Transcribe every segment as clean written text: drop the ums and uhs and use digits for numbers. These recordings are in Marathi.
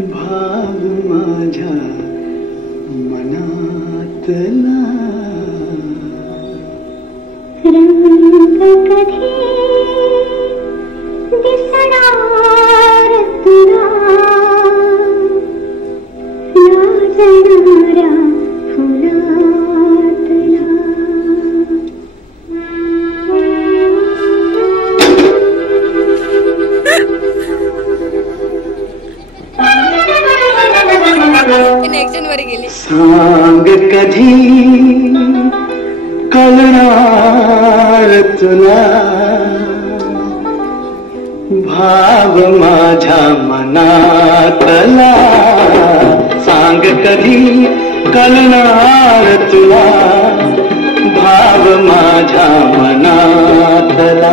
भाव माझ्या मनातला रंग कधी दिसणार तुला लाजणाऱ्या फुलातला सांग कधी कळणार तुला भाव माझ्या मनातला सांग कधी कळणार तुला भाव माझ्या मनातला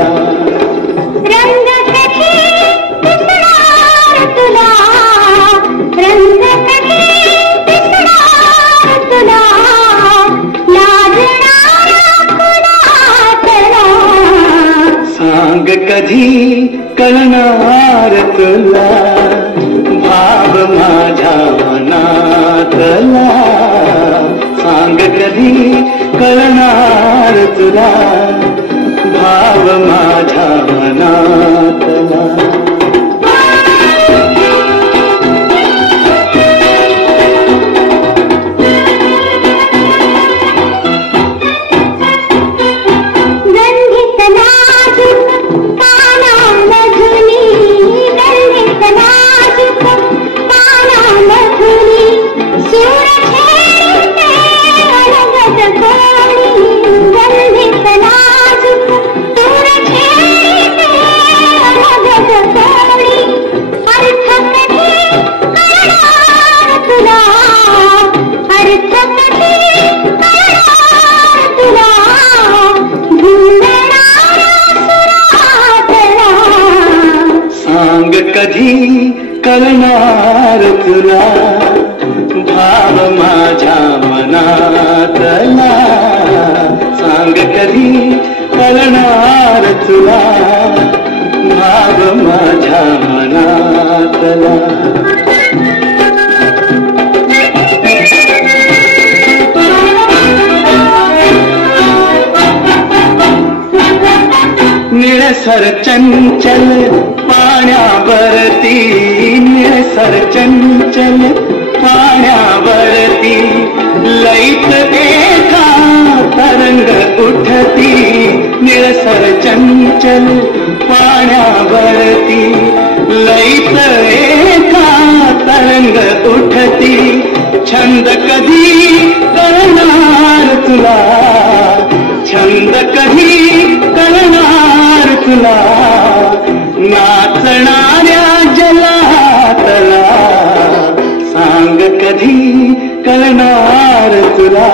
रंग कधी दिसणार तुला रंग कधी दिसणार तुला लाजणारा फुलातला सांग कधी कळणार तुला भाव माझ्या मनातला सांग कधी कळणार तुला भाव माझ्या मनातला सांग कधी कळणार तुला भाव माझ्या मनातला सांग कधी कळणार तुला भाव माझ्या मनातला निळसर चंचल पाण्यावरती निळसर चंचल पाण्यावरती लईत एका तरंग उठती निळसर चंचल पाण्यावरती लईत एका तरंग उठती छंद कधी करणार तुला छंद कधी करणार तुला नाचणाऱ्या जलातला सांग कधी कळणार तुला